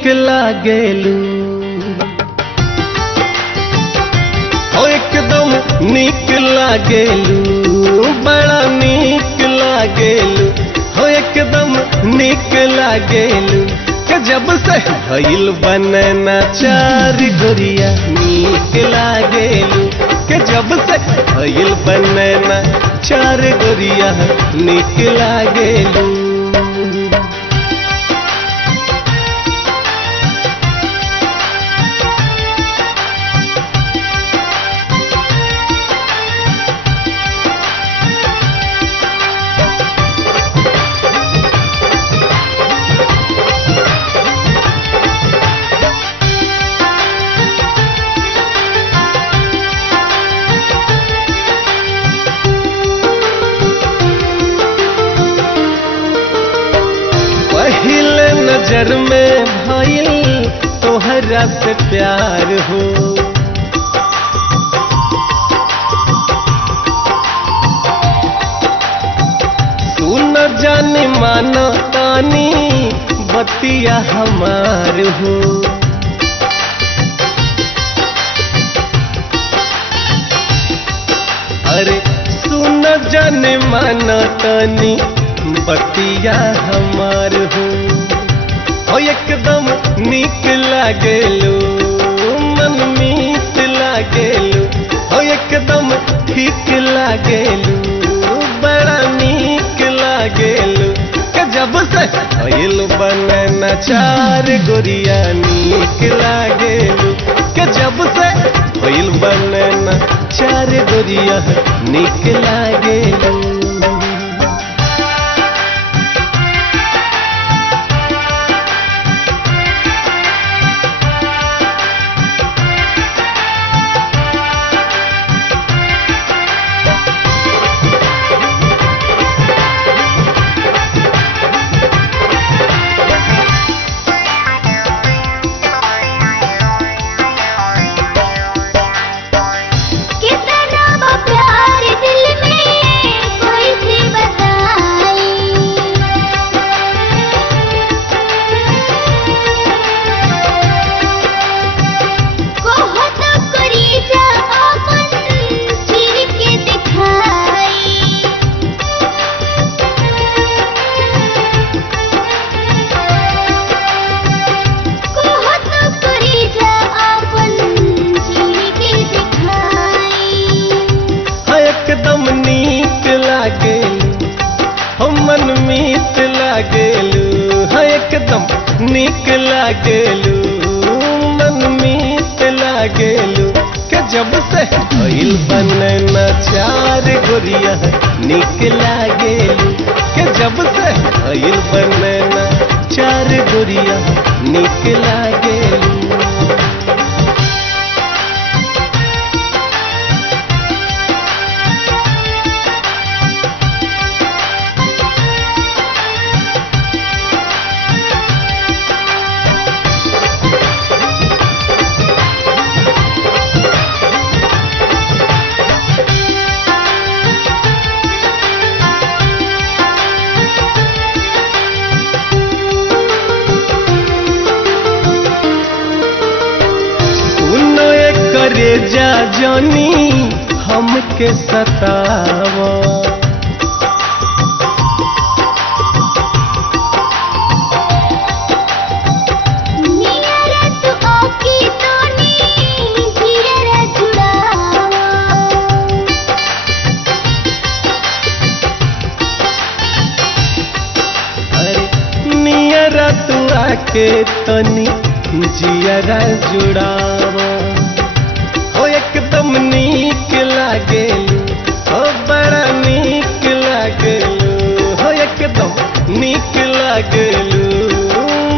नीक लागेलू, ओ एकदम नीक लागेलू, बड़ा नीक लागेलू, हो एकदम नीक लागेलू। के जब से भइल बनना चार गोरिया नीक लागेलू, के जब से भइल बनना चार गोरिया नीक लागेलू। पहले नजर में भइल तोहरा से प्यार हो, तू न जाने माना तानी बतिया हमार हो। अरे तू न जाने माना तानी बतिया हमार हो, हो एकदम नीक लागेलू, मन मीत लागेलू, हो एकदम ठीक लागेलू, बड़ा नीक लागेलू। के जब से भइल बनना चार गोरिया नीक लागेलू, के जब से भइल बनना चार गोरिया नीक लागेलू। एकदम नीक लागेलू, हो मन मीत लागेलू, हो एकदम नीक लागेलू, मन मीत लागेलू। के जब से भइल बनना चार गोरिया नीक लागेलू, के जब से भइल बनना चार गोरिया नीक लागेलू। करे जा जानी हमके सतावा, नियरा तू आके तोनी जियरा जुड़ावा। अरे नियरा तू आके तनी जियरा जुड़ावा, हो एकदम नीक लागेलू, हो बड़ा नीक लागेलू, हो एकदम नीक लागेलू,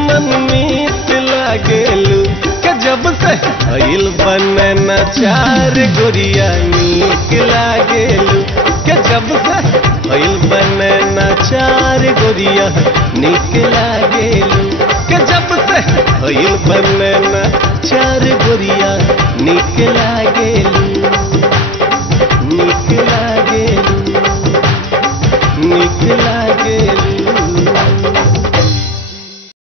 मन मीत लागेलू। के जब से भइल बनना चार गोरिया नीक लागेलू, के जब से भइल बनना चार गोरिया नीक लागेलू, के जब से भइल बनना